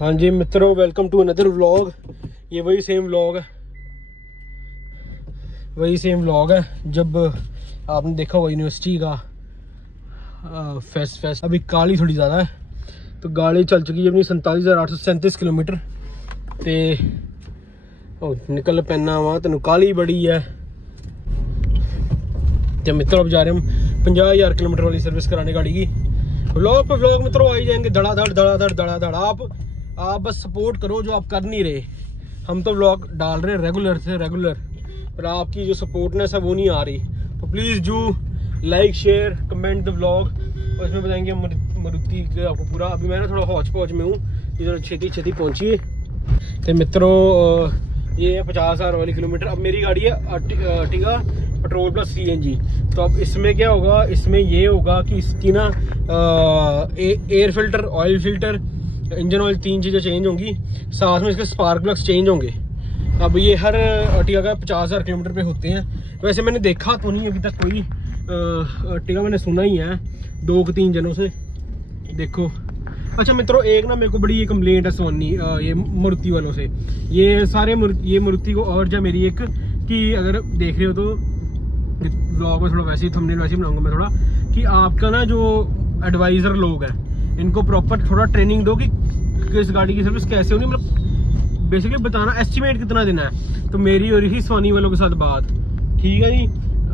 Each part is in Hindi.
हाँ जी मित्रों, वेलकम टू अनदर व्लॉग। ये वही सेम व्लॉग है जब आपने देखा हुआ यूनिवर्सिटी का फेस्ट। अभी काली थोड़ी ज़्यादा है तो गाड़ी चल चुकी है अपनी 47,837 किलोमीटर ते निकल पैना वहाँ तेन काली बड़ी है। तो मित्रों अब जा रहे हम 50,000 किलोमीटर वाली सर्विस कराने गाड़ी की। व्लॉग पे व्लॉग मित्रों आ ही जाएंगे धड़ाधड़। आप बस सपोर्ट करो जो आप कर नहीं रहे। हम तो व्लॉग डाल रहे हैं रेगुलर, पर आपकी जो सपोर्टनेस है वो नहीं आ रही। तो please do like share comment the vlog. और इसमें बताएंगे मारुति का आपको पूरा। अभी मैं ना थोड़ा हौच पौच में हूँ, इधर छेती पहुँची। तो मित्रों ये है 50,000 वाली किलोमीटर। अब मेरी गाड़ी है अर्टिगा पेट्रोल प्लस CNG। तो अब इसमें क्या होगा, इसमें ये होगा कि इसकी ना air filter, oil filter, engine oil, 3 चीज़ें चेंज होंगी। साथ में इसके स्पार्क प्लग्स चेंज होंगे। अब ये हर अर्टिगा का 50,000 किलोमीटर पे होते हैं। वैसे मैंने देखा तो नहीं अभी तक कोई अर्टिगा, मैंने सुना ही है 2-3 जनों से। देखो अच्छा मित्रों, एक ना मेरे को बड़ी ये कंप्लेंट है सोनी ये मारुति वालों से। ये सारे ये मारुति को अर्ज है मेरी एक कि अगर देख रहे हो तो व्लॉग में थोड़ा वैसे ही थंबनेल वैसे ही बनाऊंगा मैं थोड़ा, कि आपका ना जो एडवाइज़र लोग हैं इनको प्रॉपर थोड़ा ट्रेनिंग दो कि किस गाड़ी की सर्विस कैसे होनी, मतलब बेसिकली बताना एस्टिमेट कितना देना है। तो मेरी हो रही थी सोनी वालों के साथ बात, ठीक है जी।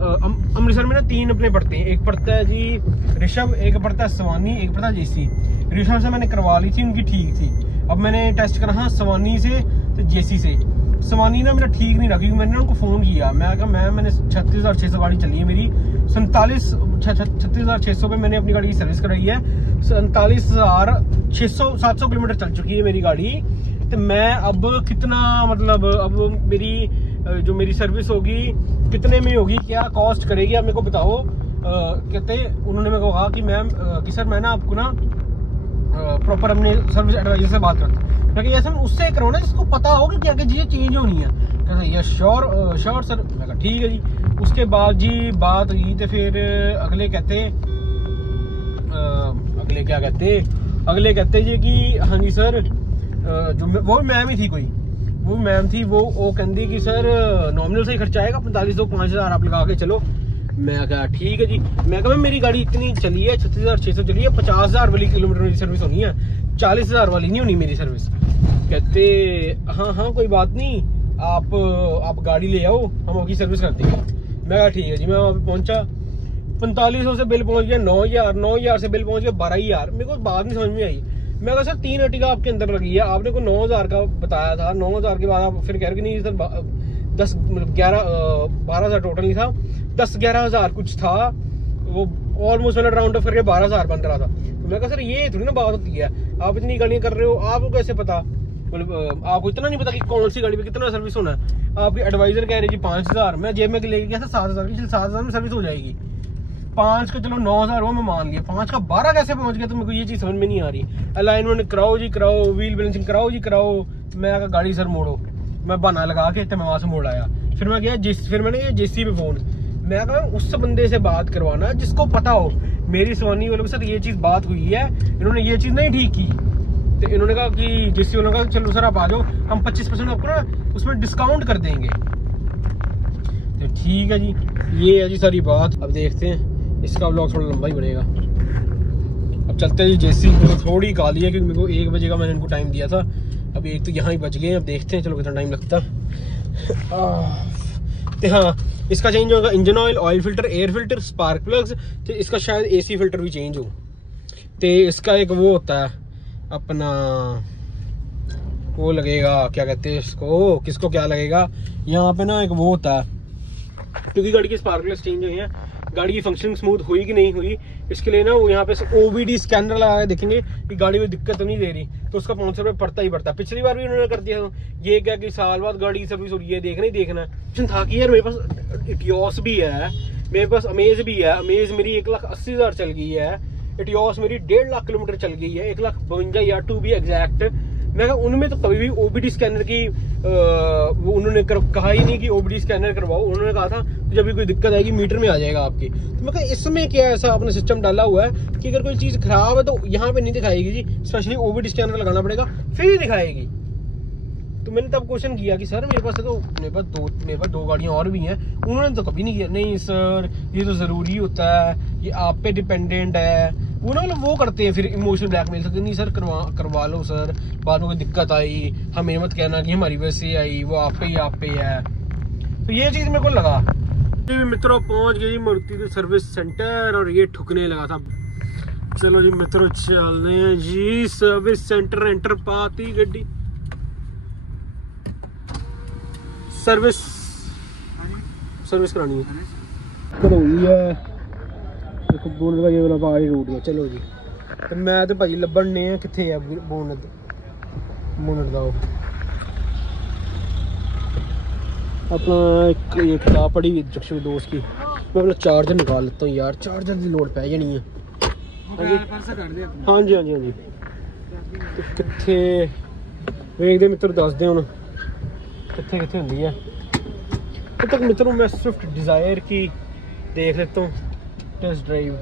अमृतसर में ना 3 अपने पड़ते हैं। एक पड़ता है जी ऋषभ, एक पड़ता है सवानी, एक पड़ता है जेसी। ऋषभ से मैंने करवा ली थी, उनकी ठीक थी। अब मैंने टेस्ट करा हाँ सवानी से तो जेसी से। सवानी ना मेरा ठीक नहीं रहा क्योंकि मैंने उनको फ़ोन किया। मैं कहा मैंने 36,600 गाड़ी चली है मेरी, 36,600 पे मैंने अपनी गाड़ी की सर्विस कराई है। 47,700 किलोमीटर चल चुकी है मेरी गाड़ी। तो मैं अब कितना मतलब अब जो मेरी सर्विस होगी कितने में होगी, क्या कॉस्ट करेगी, आप मेरे को बताओ। कहते उन्होंने मेरे को कहा कि मैम कि सर मैं ना आपको ना प्रॉपर अपने सर्विस एडवाइजर से बात करता हूँ, क्योंकि ऐसा उससे करो ना जिसको पता हो कि क्या क्या चीज़ें चेंज होनी है। कहते ये श्योर सर। मैं कहा ठीक है जी। उसके बाद जी बात हुई तो फिर अगले कहते जी कि हाँ जी सर, जो वो मैम ही थी कोई, वो मैम थी, वो कहती कि सर नॉमिनल से ही खर्चा आएगा 45,000-5,000 आप लगा के चलो। मैं कहा ठीक है जी। मैं कहा मेरी गाड़ी इतनी चली है 36,600 चली है, 50,000 वाली किलोमीटर मेरी सर्विस होनी है, 40,000 वाली नहीं होनी मेरी सर्विस। कहते हाँ कोई बात नहीं, आप गाड़ी ले आओ हम आपकी सर्विस कर देंगे। मैं कहा ठीक है जी। मैं वहाँ पे पहुंचा, 4500 से बिल पहुंच गया 9,000 से बिल पहुंच गया 12,000। मेरे को बात नहीं समझ में आई। मैं कहा सर 3 अर्टिगा आपके अंदर लगी है, आपने को 9,000 का बताया था। 9,000 के बाद आप फिर कह रहे कि नहीं सर 12,000 टोटल नहीं था, 10-11,000 कुछ था। वो ऑलमोस्ट मैंने राउंड ऑफ करके 12,000 बन रहा था। तो मैं कहा सर ये थोड़ी ना बात होती है, आप इतनी गाड़ियाँ कर रहे हो, आपको कैसे पता, मतलब आपको इतना नहीं पता कि कौन सी गाड़ी पे कितना सर्विस होना है। आपके एडवाइजर कह रहे जी 5,000। मैं जेब में लेके गया था 7,000 की, 7,000 में सर्विस हो जाएगी। 5 का चलो 9,000 वो मैं मान लिया, 5 का 12 कैसे पहुंच गया, तो मेरे को ये चीज़ समझ में नहीं आ रही। अलाइनमेंट कराओ जी कराओ, व्हील बैलेंसिंग कराओ जी कराओ। मैं कहा गाड़ी सर मोड़ो। मैं बहाना लगा के तो मैं वहाँ से मोड़ आया। फिर मैं गया फिर मैंने जेसी पे फ़ोन। मैं कहा उस बंदे से बात करवाना जिसको पता हो। मेरी सवानी वालों के साथ ये चीज़ बात हुई है, इन्होंने ये चीज़ नहीं ठीक की। तो इन्होंने कहा कि जेसी वालों का चलो सर आप आ जाओ, हम 25% आपको ना उसमें डिस्काउंट कर देंगे। तो ठीक है जी, ये है जी सारी बात। अब देखते हैं, इसका व्लॉग थोड़ा लंबा ही बनेगा। अब चलते हैं जी। जेसी को थोड़ी काली है क्योंकि मेरे को 1 बजे का मैंने इनको टाइम दिया था, अब 1 तो यहाँ ही बच गए। अब देखते हैं चलो कितना टाइम लगता तो हाँ इसका चेंज होगा engine oil filter, air filter, spark plugs. तो इसका शायद AC फिल्टर भी चेंज हो। तो इसका एक वो होता है अपना, वो लगेगा क्या कहते हैं इसको, किसको क्या लगेगा, यहाँ पे ना एक वो होता है, क्योंकि गाड़ी की स्पार्क प्लग्स चेंज हुई है, गाड़ी की फंक्शनिंग स्मूथ हुई कि नहीं हुई, इसके लिए ना वो यहाँ पे OBD स्कैनर लगा के देखेंगे कि गाड़ी में दिक्कत तो नहीं दे रही। तो उसका 500 रुपये पड़ता ही पड़ता है। पिछली बार भी उन्होंने कर दिया। ये क्या कि साल बाद गाड़ी की सर्विस हो रही है, देखना ही देखना है। था कि यार मेरे पास इटियोस भी है, मेरे पास अमेज भी है। अमेज मेरी 1,80,000 चल गई है। इटियोस मेरी 1.5 लाख किलोमीटर चल गई है, 1,52,000 टू बी एग्जैक्ट। मैं कहा उनमें तो कभी भी ओबीडी स्कैनर की वो उन्होंने कहा ही नहीं कि ओबीडी स्कैनर करवाओ। उन्होंने कहा था जब भी कोई दिक्कत आएगी मीटर में आ जाएगा आपके। तो मैं कहा इसमें क्या ऐसा आपने सिस्टम डाला हुआ है कि अगर कोई चीज़ खराब है तो यहाँ पे नहीं दिखाएगी जी, स्पेशली ओबीडी स्कैनर लगाना पड़ेगा फिर ही दिखाएगी। तो मैंने तब क्वेश्चन किया कि सर मेरे पास दो गाड़ियाँ और भी हैं। उन्होंने तो कभी नहीं किया, नहीं सर ये तो ज़रूरी होता है, ये आप पे डिपेंडेंट है। वो ना मतलब वो करते हैं फिर इमोशनल ब्लैकमेल करते, नहीं सर करवा लो सर, बाद में कोई दिक्कत आई हमें मत कहना कि हमारी वजह से आई, वो आप पे है। तो ये चीज़ मेरे को लगा। मित्रों पहुँच गई मारुति के सर्विस सेंटर और ये ठुकने लगा था। चलो जी मित्रों चल रहे हैं जी सर्विस सेंटर, एंटर पाती गड्डी सर्विस करानी है। चलो है एक बोनट का ये वाला पार्ट ही टूट गया। चलो जी तो मैं तो भाई लब्बन ने कितने है बोनट का अपना ये किताब पढ़ी हुई जक्ष दोस्त की। मैं अपना चार्जर निकाल लेता हूँ यार, चार्जर की लोड पै जानी है। हाँ जी हाँ जी हाँ जी। तो कितने वेखते मित्र दसदे हूँ कितने कितने होंगी है। तब तक मित्रों मैं स्विफ्ट डिज़ायर की देख लेता हूँ टेस्ट ड्राइव।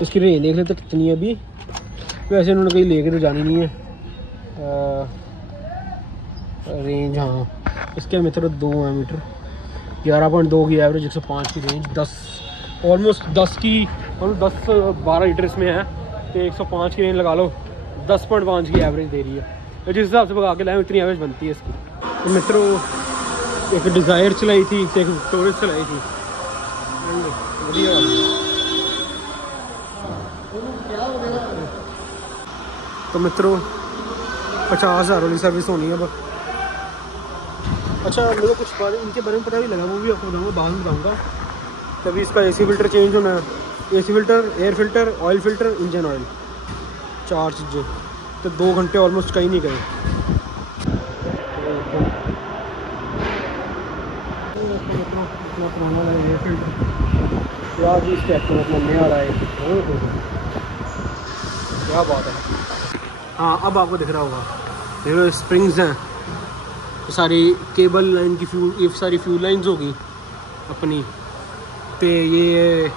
इसकी रेंज देख लेते कितनी है अभी। वैसे उन्होंने कहीं लेके तो जानी नहीं है रेंज। हाँ इसके मित्रों 2 मीटर 11.2 की एवरेज, 105 की रेंज, 10 ऑलमोस्ट 10 की और 10-12 लीटर इसमें है। तो 105 की रेंज लगा लो, 10.5 की एवरेज दे रही है। तो जिस हिसाब से भगा के लाए उतनी एवरेज बनती है इसकी। तो मित्रों एक डिज़ायर चलाई थी, एक विक्टोरिया चलाई थी, बढ़िया। तो मित्रों 50,000 वाली सर्विस होनी है अब। अच्छा मेरे को कुछ इनके बारे में पता नहीं लगा, वो भी आपको बताऊँगा, बाद में बताऊँगा। तभी इसका एसी फिल्टर चेंज होना है, AC filter, air filter, oil filter, engine oil, 4 चीज़ें। तो 2 घंटे ऑलमोस्ट कहीं नहीं गए। इतना पुराना एयर फिल्टर यार जी, इसके अपना नया आ रहा है, क्या बात है। हाँ अब आपको दिख रहा होगा, देखो स्प्रिंग्स हैं, तो सारी केबल लाइन की ये सारी फ्यूल लाइंस होगी अपनी। तो ये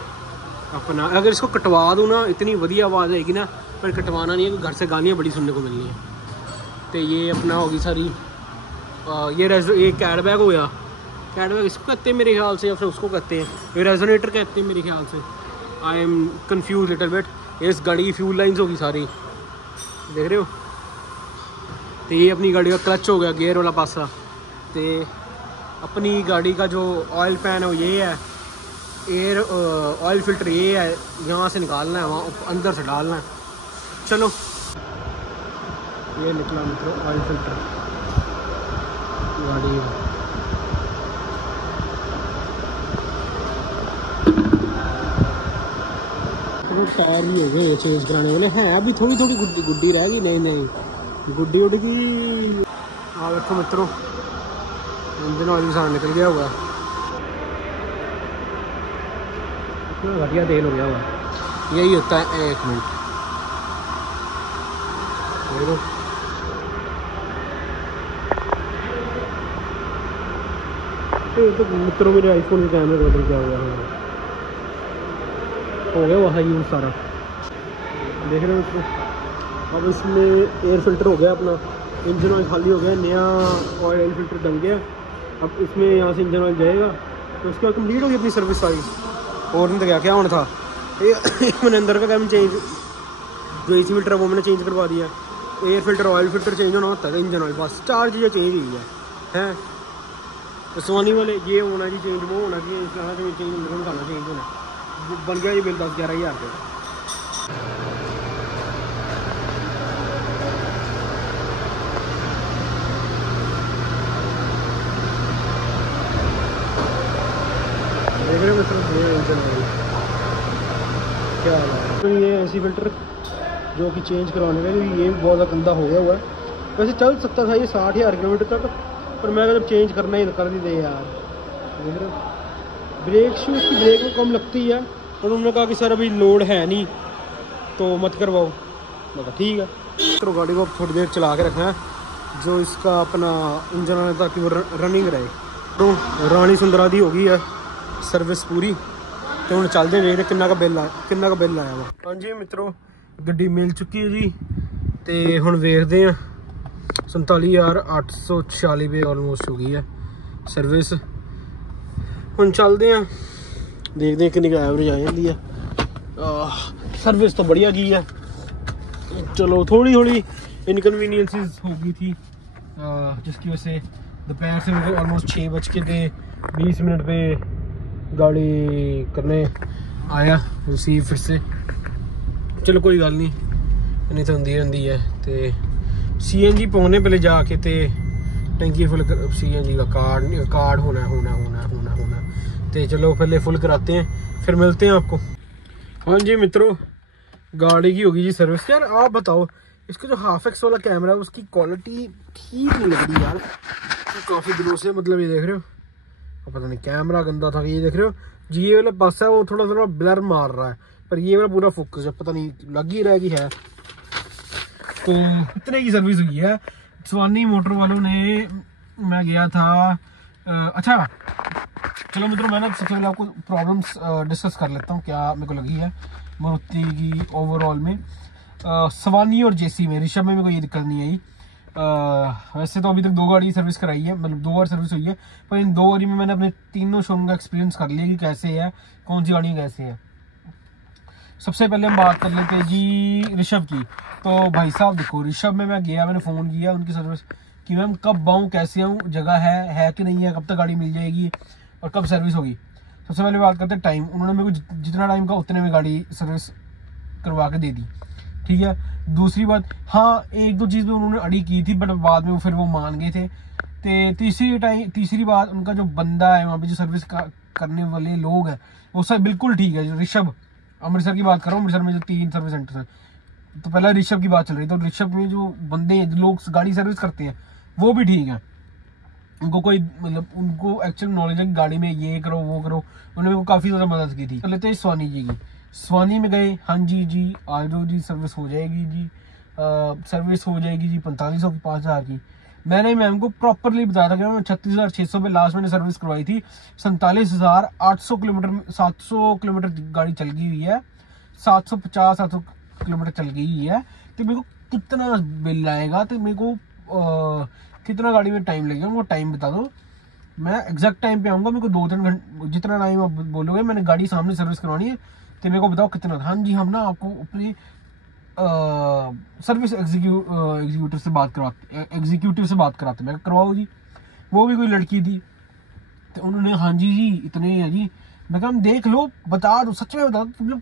अपना अगर इसको कटवा दूँ ना इतनी बढ़िया आवाज़ आएगी ना, पर कटवाना नहीं है, घर से गालियाँ बड़ी सुनने को मिलनी है। तो ये अपना होगी सारी ये कैट बैग हो गया। कैट बैग इसको कहते हैं मेरे ख्याल से, या फिर उसको कहते हैं, ये रेजोनेटर कहते हैं मेरे ख्याल से। I am confuse little bit. इस गाड़ी की फ्यूल लाइन्स होगी सारी, देख रहे हो। तो ये अपनी गाड़ी का क्लच हो गया, गियर वाला पासा। तो अपनी गाड़ी का जो ऑयल पैन है वो ये है, एयर ऑयल फिल्टर ये है, यहाँ से निकालना है, वहाँ अंदर से डालना है। चलो ये निकला मित्रों ऑयल फिल्टर गाड़ी। टायर भी हो गए चेंज कराने वाले हैं, अभी थोड़ी थोड़ी गुड्डी रह गई। नहीं गुड्डी उड़ गई। हाँ देखो मित्रों इंजन ऑयल भी सारा निकल गया हुआ, इतना घटिया तेल हो गया हुआ। यही होता है। 1 मिनट देखो, तो मित्रों मेरे आईफोन के कैमरे का बदल क्या हो गया वहाँ यूज़ सारा, देख रहे हो इसको। अब इसमें एयर फिल्टर हो गया अपना, इंजन ऑयल खाली हो गया, नया ऑयल फिल्टर डल गया। अब इसमें यहाँ से इंजन ऑयल जाएगा, तो उसके बाद कम्प्लीट होगी अपनी सर्विस सारी। और नहीं तो क्या होना था। मैंने अंदर का कैबिन चेंज, जो एसी फिल्टर है वो मैंने चेंज करवा दिया। Air filter oil filter change होना होता है, इंजन ऑयल, बस 4 चीज़ें चेंज हुई है। तो सोनी वाले ये होना जी चेंज, वो होना चाहिए, इसका चेंज निकालना चेंज होना, बन गया ये बिल 10-11 हज़ार रुपये। देख रहे हो इंजन ऑयल क्या है। तो ये एसी फिल्टर जो कि चेंज करवाने का, ये बहुत ज़्यादा गंदा हो गया हुआ है। वैसे चल सकता था ये 60,000 किलोमीटर तक, पर मैं जब चेंज करना ही तो कर दी दे यार। देख रहे हो ब्रेक शूज़ की ब्रेक में कम लगती है, और उन्होंने कहा कि सर अभी लोड है नहीं तो मत करवाओ। मैं कहा ठीक है। तो गाड़ी को थोड़ी देर चला के रखना है, जो इसका अपना इंजन है ताकि वो रनिंग रहे। तो रानी सुंदरा दी हो गई है सर्विस पूरी, तो हम चलते देखते किन्ना का बिल आया वा। हाँ जी मित्रों, गड्डी मिल चुकी है जी, तो हम देखते हैं 47,846 रुपये ऑलमोस्ट हो गई है सर्विस। हम चलते हैं देखते हैं कितनी का एवरेज आ जाती है। सर्विस तो बढ़िया की है, चलो थोड़ी थोड़ी इनकन्वीनियंसेस हो गई थी, जिसकी वजह से दोपहर से मेरे को ऑलमोस्ट 6:20 पे गाड़ी करने आया रिसीव फिर से। चलो कोई गल नहीं तो होंदी रहिंदी है। तो CNG पाने पहले जाके ते टैंकी फुल CNG का कार्ड होना। तो चलो पहले फुल कराते हैं, फिर मिलते हैं आपको। हाँ जी मित्रों, गाड़ी की होगी जी सर्विस। यार आप बताओ, इसका जो ½ वाला कैमरा है उसकी क्वालिटी ठीक नहीं लग रही यार, तो काफ़ी दिनों से, मतलब ये देख रहे हो, पता नहीं कैमरा गंदा था कि ये देख रहे हो जी, ये वाला पासा है वो थोड़ा थोड़ा ब्लर मार रहा है, पर ये वाला पूरा फोकस है, पता नहीं लग ही रहेगी है। तो इतने की सर्विस हुई है। स्वानी मोटर वालों ने, मैं गया था, अच्छा चलो मित्रों, मैं ना सबसे पहले आपको प्रॉब्लम्स डिस्कस कर लेता हूँ क्या मेरे को लगी है मारुति की ओवरऑल में। स्वानी और जेसी में, ऋषभ में मेरे को ये दिक्कत नहीं आई। वैसे तो अभी तक 2 गाड़ी सर्विस कराई है, मतलब 2 बार सर्विस हुई है, पर इन 2 गाड़ी में मैंने अपने तीनों शोरूम का एक्सपीरियंस कर लिया कि कैसे है, कौन सी गाड़ी कैसे है। सबसे पहले हम बात कर लेते हैं जी ऋषभ की। तो भाई साहब देखो, ऋषभ में मैं गया, मैंने फ़ोन किया उनकी सर्विस कि मैम कब आऊँ, कैसे आऊँ, जगह है कि नहीं है, कब तक गाड़ी मिल जाएगी और कब सर्विस होगी। सबसे पहले बात करते हैं टाइम। उन्होंने मेरे को जितना टाइम का उतने में गाड़ी सर्विस करवा के दे दी, ठीक है। दूसरी बात, हाँ 1-2 चीज़ में उन्होंने अड़ी की थी, बट बाद में फिर वो मान गए थे। तो तीसरी बात, उनका जो बंदा है वहाँ पे, जो सर्विस करने वाले लोग हैं, वो सब बिल्कुल ठीक है। जो ऋषभ, अमृतसर की बात करो, अमृतसर में जो 3 सर्विस सेंटर हैं, तो पहले ऋषभ की बात चल रही, तो ऋषभ में जो बंदे हैं, जो लोग गाड़ी सर्विस करते हैं, वो भी ठीक है। उनको कोई, मतलब उनको एक्चुअल नॉलेज है कि गाड़ी में ये करो वो करो, उन्होंने मेरे को काफ़ी ज़्यादा मदद की थी। तो लेते हैं स्वानी जी की। स्वानी में गए, हाँ जी आ जाओ जी, सर्विस हो जाएगी जी, सर्विस हो जाएगी जी 4500 की, 5000 की। मैंने मैम को प्रॉपरली बताया था कि मैं 36,600 पे लास्ट मैंने सर्विस करवाई थी। 47,800 किलोमीटर, 700 किलोमीटर गाड़ी चल गई हुई है, 750-700 किलोमीटर चल गई है। तो मेरे को कितना बिल आएगा, तो मेरे को कितना गाड़ी में टाइम लगेगा, वो टाइम बता दो, मैं एग्जैक्ट टाइम पे आऊँगा। मेरे को 2-3 घंटे, जितना टाइम आप बोलोगे, मैंने गाड़ी सामने सर्विस करवानी है, तो मेरे को बताओ कितना। हाँ जी, हम ना आपको अपनी सर्विस एग्जीक्यूटिव से बात कराते। मैं करवाओ जी, वो भी कोई लड़की थी, तो उन्होंने हाँ जी इतने है जी। मैं कहा हम देख लो, बता दो, सच में बता दो, मतलब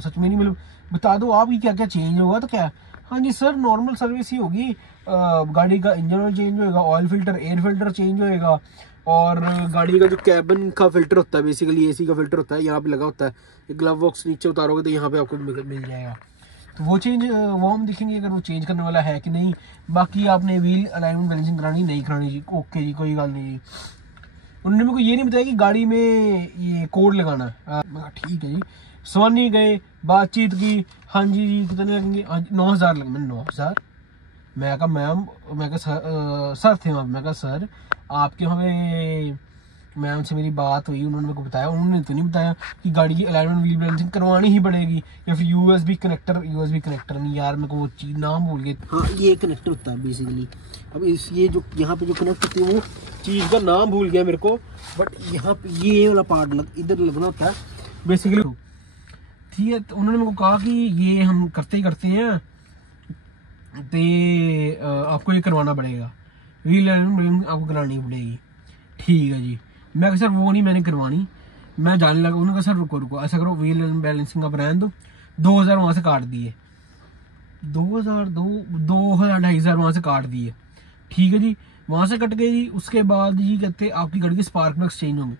सच में नहीं, मतलब बता दो आप ही क्या क्या चेंज होगा। तो क्या, हाँ जी सर नॉर्मल सर्विस ही होगी, गाड़ी का इंजन ऑयल चेंज होएगा, oil filter, air filter change होएगा, और गाड़ी का जो कैबिन का फिल्टर होता है, बेसिकली AC का फिल्टर होता है, यहाँ पे लगा होता है। ग्लव बॉक्स नीचे उतारोगे तो यहाँ पे आपको मिल जाएगा। तो वो हम देखेंगे अगर वो चेंज करने वाला है कि नहीं। बाकी आपने व्हील अलाइनमेंट बैलेंसिंग करानी नहीं करानी जी, ओके जी, कोई गल नहीं जी। उन्होंने मेरे को ये नहीं बताया कि गाड़ी में ये कोड लगाना है। ठीक है जी। स्वानी गए, बातचीत की, हाँ जी कितने लगेंगे, 9,000 लगे। मैंने 9,000, मैं कहा मैम, मैं कहा सर थे वहाँ, मैं कहा सर आपके वहाँ पे मैम से मेरी बात हुई, उन्होंने मेरे को बताया। उन्होंने तो नहीं बताया कि गाड़ी की अलाइनमेंट व्हील बैलेंसिंग करवानी ही पड़ेगी, या फिर यूएसबी कनेक्टर नहीं यार, मेरे को वो चीज़ नाम भूल गए। हाँ ये कनेक्टर होता है बेसिकली। अब ये जो यहाँ पे जो कनेक्ट होती है, वो चीज़ का नाम भूल गया मेरे को, बट यहाँ पे ये वाला पार्ट इधर लगना होता है बेसिकली, ठीक है। तो उन्होंने मेरे को कहा कि ये हम करते हैं, तो आपको ये करवाना पड़ेगा, व्हील अलाइनमेंट आपको करानी पड़ेगी। ठीक है जी। मैं कहा सर वो नहीं मैंने करवानी, मैं जाने लगा। उन्होंने कहा सर रुको ऐसा करो, व्हील बैलेंसिंग आप रहने दो। 2,000 वहाँ से काट दिए, 2,000 2,000-2,500 वहाँ से काट दिए। ठीक है जी, वहाँ से कट गए जी। उसके बाद जी कहते आपकी गाड़ी के स्पार्क प्लग्स चेंज होंगे।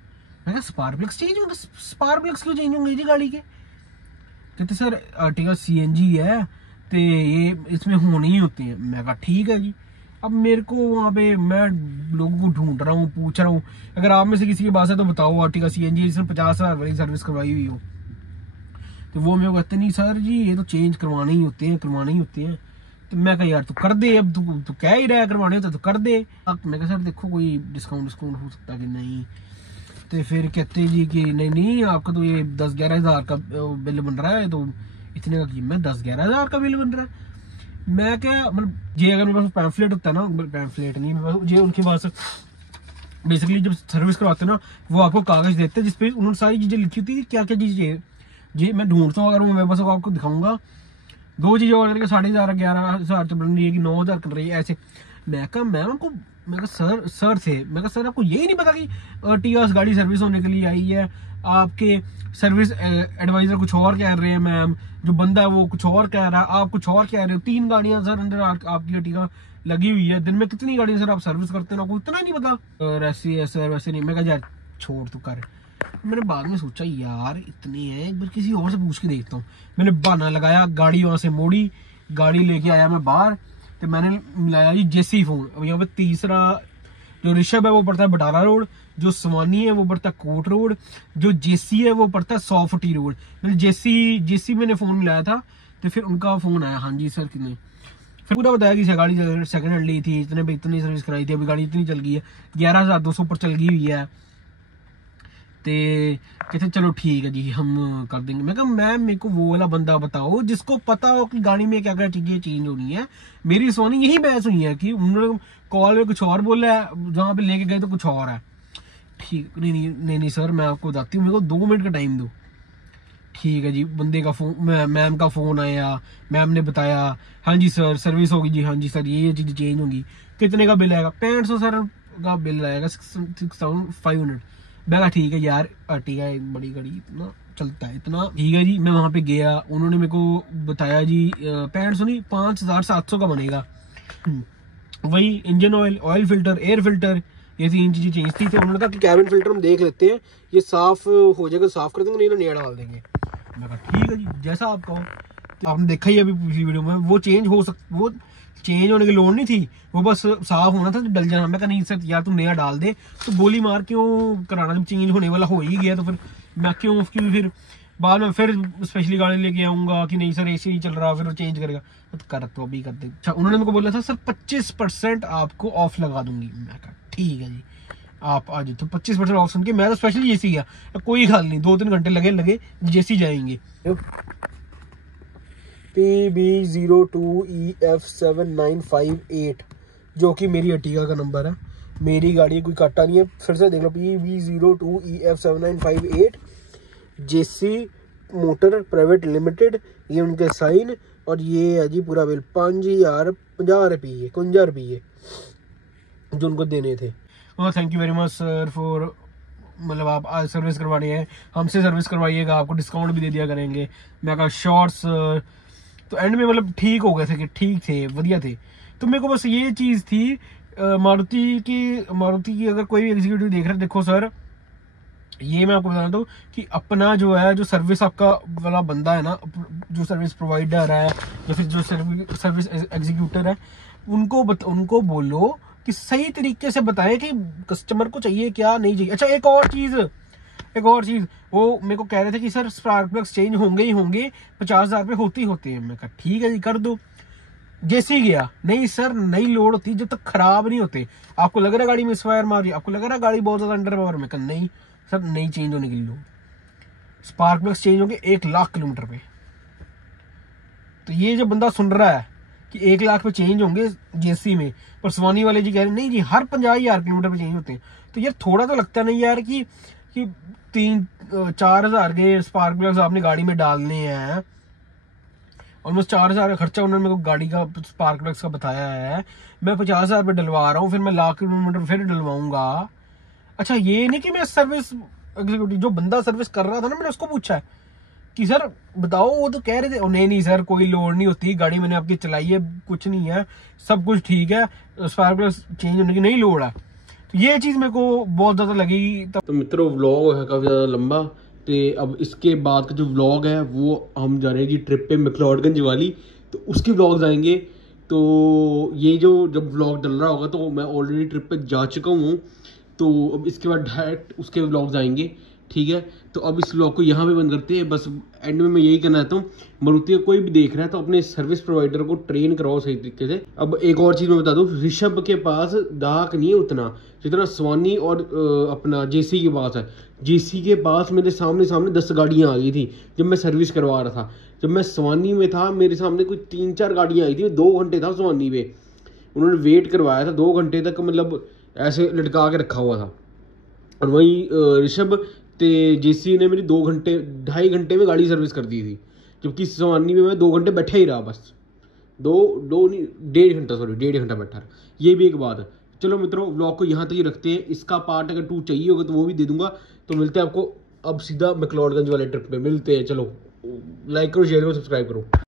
मैं कहा स्पार्क प्लग्स चेंज होंगे? स्पार्क प्लग्स क्यों चेंज होंगे जी गाड़ी के? कहते सर आर्टिका CNG है, तो ये इसमें होने ही होते हैं। मैं कहा ठीक है जी। अब मेरे को वहाँ पे मैं लोगों को ढूंढ रहा हूँ, पूछ रहा हूँ, अगर आप में से किसी के पास है तो बताओ आर्टिका CNG जिसने 50,000 वाली सर्विस करवाई हुई हो। तो वो मेरे को कहते नहीं सर जी ये तो चेंज करवाने ही होते हैं। तो मैं कहा यार तू कर दे, अब तू कह ही रहा है करवाने होते तो कर दे। अब मैं कहा सर देखो कोई डिस्काउंट हो सकता कि नहीं। तो फिर कहते जी कि नहीं आपका तो ये 10-11 हज़ार का बिल बन रहा है, तो इतने का कीमत 10-11 हज़ार का बिल बन रहा है। मैं क्या मतलब ये अगर मेरे पास पैम्फलेट होता है ना, पैम्फलेट नहीं मेरे पास, ये उनके पास बेसिकली जब सर्विस करवाते हैं ना वो आपको कागज देते हैं जिसपे उन्होंने सारी चीजें लिखी होती है क्या क्या चीज चाहिए। जी मैं ढूंढता हूँ, अगर वो मेरे पास आपको दिखाऊंगा। 2 चीजें ऑर्डर करके 11,500 11,000 तो बन रही है कि 9,000 कर रही है ऐसे। मैं कहा मैम आपको, मैं कहा सर थे, मैं कहा सर आपको यही नहीं पता कि टीआस गाड़ी सर्विस होने के लिए आई है, आपके सर्विस एडवाइजर कुछ और कह रहे हैं मैम, जो बंदा है वो कुछ और कह रहा है, आप कुछ और कह रहे हो। 3 गाड़ियां सर अंदर आपकी टीका लगी हुई है, दिन में कितनी गाड़ियां सर आप सर्विस करते हैं आपको इतना नहीं पता। ऐसी है सर वैसे नहीं। मैं कहा यार छोड़ तू कर। मैंने बाद में सोचा यार इतने हैं एक बार किसी और से पूछ के देखता हूँ। मैंने बहाना लगाया, गाड़ी वहां से मोड़ी, गाड़ी लेके आया मैं बाहर, तो मैंने मिलाया जी जेसी फोन। अब यहाँ पे तीसरा जो ऋषभ है वो पड़ता है बटाला रोड, जो सवानी है वो पड़ता है कोट रोड, जो जेसी है वो पड़ता है 100 फुटी रोड। मैंने जेसी मैंने फोन मिलाया था, तो फिर उनका फोन आया, हाँ जी सर कितने, फिर पूरा बताया कि गाड़ी सेकंड हैंड ली थी, इतनी सर्विस कराई थी, अभी गाड़ी इतनी चल गई है, 11,200 पर चल गई हुई है। तो कहते चलो ठीक है जी हम कर देंगे। मैं कहा मैम मेरे को वो वाला बंदा बताओ जिसको पता हो कि गाड़ी में क्या क्या चीजें चेंज होनी है। मेरी सोनी यही बहस हुई है कि उन्होंने कॉल में कुछ और बोला है, जहाँ पे लेके गए तो कुछ और है। ठीक नहीं सर मैं आपको बताती हूँ, मेरे को 2 मिनट का टाइम दो। ठीक है जी, बंदे का फोन, मैम का फोन आया, मैम ने बताया हाँ जी सर सर्विस होगी जी, हाँ जी सर ये चीज चेंज होगी, कितने का बिल आएगा, 6500 सर का बिल आएगा, 6,500। मैं कहा ठीक है यार ठीक है बड़ी गाड़ी इतना चलता है इतना, ठीक है जी। मैं वहां पे गया, उन्होंने मेरे को बताया जी 6500 नहीं 5,700 का बनेगा। वही engine oil filter, air filter, ये 3 चीजें चेंज थी। तो उन्होंने कहा कि कैबिन फिल्टर हम देख लेते हैं, ये साफ हो जाएगा साफ कर देंगे, नहीं तो नया डाल देंगे। मैं कहा ठीक है जी जैसा आप कहो। तो आपने देखा ही अभी पिछली वीडियो में वो चेंज होने की लोड़ नहीं थी, वो बस साफ होना था तो डल जाना। मैं कहा नहीं सर यार तू नया डाल दे, तो गोली मार क्यों कराना, जब चेंज होने वाला हो ही गया तो फिर मैं क्यों फिर बाद में फिर स्पेशली गाड़ी लेके आऊंगा कि नहीं सर एसी नहीं चल रहा, फिर वो चेंज करेगा तो अभी कर दे। अच्छा उन्होंने मेरे को बोला था सर 25% आपको ऑफ लगा दूंगी। मैं कहा ठीक है जी आप आ जाओ। तो 25% ऑफ सुन के मैं तो स्पेशली एसी गया, कोई हाल नहीं 2-3 घंटे लगे जैसी जाएंगे। PB02EF7958 जो कि मेरी अर्टिगा का नंबर है, मेरी गाड़ी कोई काटा नहीं है। फिर से देख लो PB02EF7958 जेसी मोटर प्राइवेट लिमिटेड, ये उनके साइन और ये है जी पूरा बिल 5,050 रुपये 51 रुपये जो उनको देने थे। Thank you very much sir for, मतलब आप आज सर्विस करवानी है हमसे सर्विस करवाइएगा, आपको डिस्काउंट भी दे दिया करेंगे। मैं कहा शॉर्ट्स तो एंड में मतलब ठीक हो गए थे कि ठीक थे बढ़िया थे। तो मेरे को बस ये चीज़ थी मारुति की अगर कोई भी एग्जीक्यूटिव देख रहे हैं, देखो सर ये मैं आपको बता दूं कि अपना जो है जो सर्विस आपका वाला बंदा है ना, जो सर्विस प्रोवाइडर है या फिर जो सर्विस एग्जीक्यूटर है, उनको बोलो कि सही तरीके से बताएं कि कस्टमर को चाहिए क्या नहीं चाहिए। अच्छा एक और चीज वो मेरे को कह रहे थे कि सर स्पार्क प्लग्स चेंज होंगे ही होंगे, 50,000 रुपये होते हैं। मैं कहा ठीक है जी कर दो। जैसे ही गया, नहीं सर नई लोड होती जब तक खराब नहीं होते। आपको लग रहा है गाड़ी में फायर मार रही, आपको लग रहा है गाड़ी बहुत ज्यादा अंडर पावर में, कहा नहीं सर नहीं चेंज होने के लिए स्पार्क प्लग्स चेंज होंगे 1,00,000 किलोमीटर पे। तो ये जो बंदा सुन रहा है कि 1,00,000 पे चेंज होंगे जेसी में, पर सवानी वाले जी कह रहे हैं नहीं जी हर 50,000 किलोमीटर पे चेंज होते हैं। तो यार थोड़ा तो लगता नहीं यार कि 3-4 हज़ार के स्पार्क प्लग्स आपने गाड़ी में डालने हैं, ऑलमोस्ट 4,000 का खर्चा उन्होंने मेरे को गाड़ी का स्पार्क प्लग्स का बताया है। मैं 50,000 पे डलवा रहा हूँ, फिर मैं 1,00,000 किलोमीटर फिर डलवाऊंगा। अच्छा ये नहीं कि मैं सर्विस एग्जीक्यूटिव जो बंदा सर्विस कर रहा था ना, मैंने उसको पूछा कि सर बताओ, वो तो कह रहे थे नहीं सर कोई लोड नहीं होती, गाड़ी मैंने आपकी चलाई है कुछ नहीं है, सब कुछ ठीक है, स्पार्क प्लग्स चेंज होने की नहीं लोड है। तो ये चीज़ मेरे को बहुत ज़्यादा लगी। तो मित्रों व्लॉग है काफ़ी ज़्यादा लंबा, तो अब इसके बाद का जो व्लॉग है वो हम जा रहे हैं जी ट्रिप पे मैक्लोडगंज वाली, तो उसकी व्लॉग्स आएंगे तो ये जो जब व्लॉग डल रहा होगा तो मैं ऑलरेडी ट्रिप पे जा चुका हूँ, तो अब इसके बाद डायरेक्ट उसके व्लॉग्स आएंगे, ठीक है। तो अब इस व्लॉग को यहाँ पे बंद करते हैं। बस एंड में मैं यही कहना चाहता हूँ, मारुति का कोई भी देख रहा है तो अपने सर्विस प्रोवाइडर को ट्रेन कराओ सही तरीके से। अब एक और चीज़ मैं बता दूँ, ऋषभ के पास दाग नहीं है उतना जितना स्वानी और अपना जेसी के पास है। जेसी के पास मेरे सामने 10 गाड़ियाँ आ गई थी जब मैं सर्विस करवा रहा था। जब मैं स्वानी में था मेरे सामने कोई 3-4 गाड़ियाँ आई थी, 2 घंटे था स्वानी पे, उन्होंने वेट करवाया था 2 घंटे तक, मतलब ऐसे लटका के रखा हुआ था। और वहीं ऋषभ ते जेसी ने मेरी 2.5 घंटे में गाड़ी सर्विस कर दी थी, जबकि सवानी में मैं 2 घंटे बैठा ही रहा, बस दो नहीं 1.5 घंटा बैठा रहा। ये भी एक बात है। चलो मित्रों, व्लॉग को यहाँ तक ही रखते हैं। इसका पार्ट अगर 2 चाहिए होगा तो वो भी दे दूंगा। तो मिलते हैं आपको अब सीधा मैक्लोडगंज वाले ट्रिप पे मिलते हैं। चलो लाइक करो, शेयर करो, सब्सक्राइब करो।